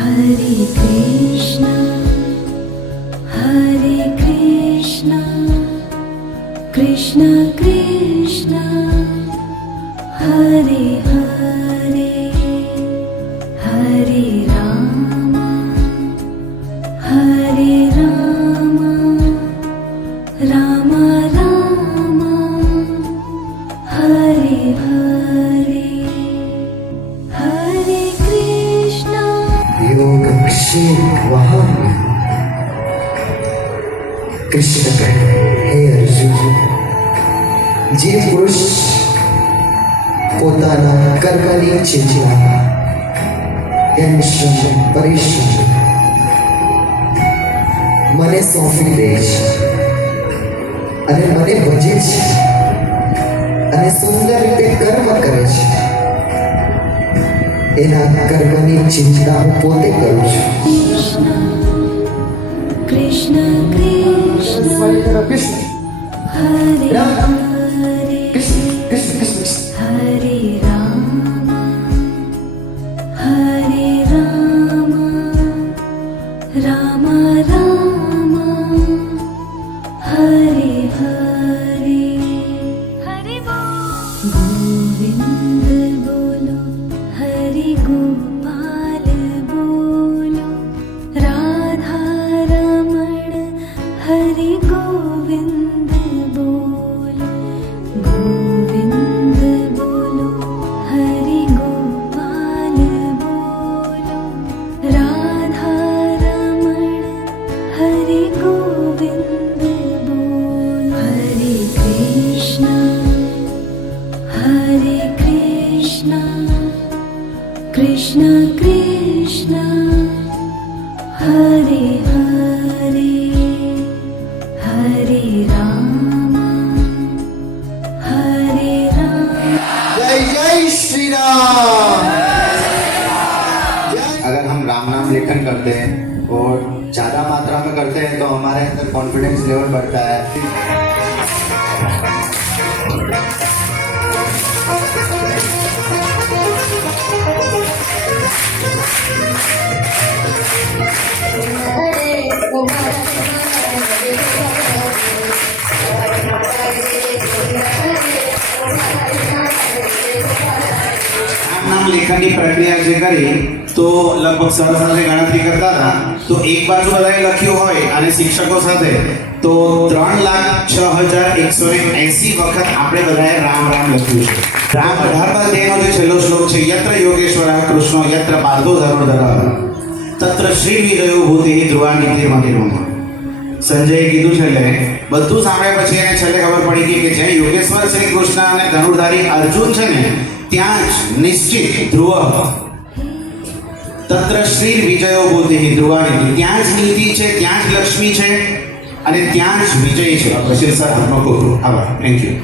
Hare Krishna, Krishna Krishna, Hare Hare, Hare Rama, Rama Rama, Hare Hare, Hare Krishna. योगक्षेम वहाँ कृष्ण कहते हे अर्जुन, જે પુરુષ પોતાના કર્મની ચિંતા ટેન્શન પરિશ્રમ મને સોંપી દે છે અને મને ભજે છે અને સુંદર રીતે કર્મ કરે છે, એના કર્મની ચિંતા હું પોતે કરું છું. Krishna Krishna, Hare Hare, Hare Rama, Rama Rama, Hare Hare, Hare Govind bolo, Hare Gopal bolo, Radha Raman, Hare Govind bolo, Govind bolo, Hare Gopal bolo, Radha Raman, Hare Govind bolo. Hare Krishna, Krishna Krishna, Hare Hare, Hare Rama, जय जय श्री राम. अगर हम राम नाम लेखन करते हैं और ज़्यादा मात्रा में करते हैं तो हमारे अंदर कॉन्फिडेंस लेवल बढ़ता है. राम नाम लेखन की प्रक्रिया जे करी तो लगभग सर સાથે ગણતરી કરતા હતા તો એક બાજુ બધાએ લખ્યું હોય અને શિક્ષકો સાથે તો 3,06,180 વખત આપણે બધાએ રામ રામ લખ્યું છે. રામ 18 તેનો જે છેલ્લો શ્લોક છે યત્ર યોગેશ્વરઃ કૃષ્ણો યત્ર પાર્થો ધનુર્ધરઃ તત્ર શ્રી વિજયો ભૂતિ ધ્રુવા નીતિર્મતિર્મમ. સંજયે કીધું છેલ્લે બધું સાંભળ્યા પછી એને છેલ્લે ખબર પડી ગઈ કે જ્યાં યોગેશ્વર શ્રી કૃષ્ણ અને ધનુર્ધારી અર્જુન છે ને ત્યાં જ નિશ્ચિત ધ્રુવ તત્ર શ્રી વિજયો ભૂતિ ધ્રુવા નીતિ, ત્યાં જ નીતિ છે, ત્યાં જ લક્ષ્મી છે અને ત્યાં જ વિજય છે. બશીર સર આપનો ખૂબ આભાર. Thank you.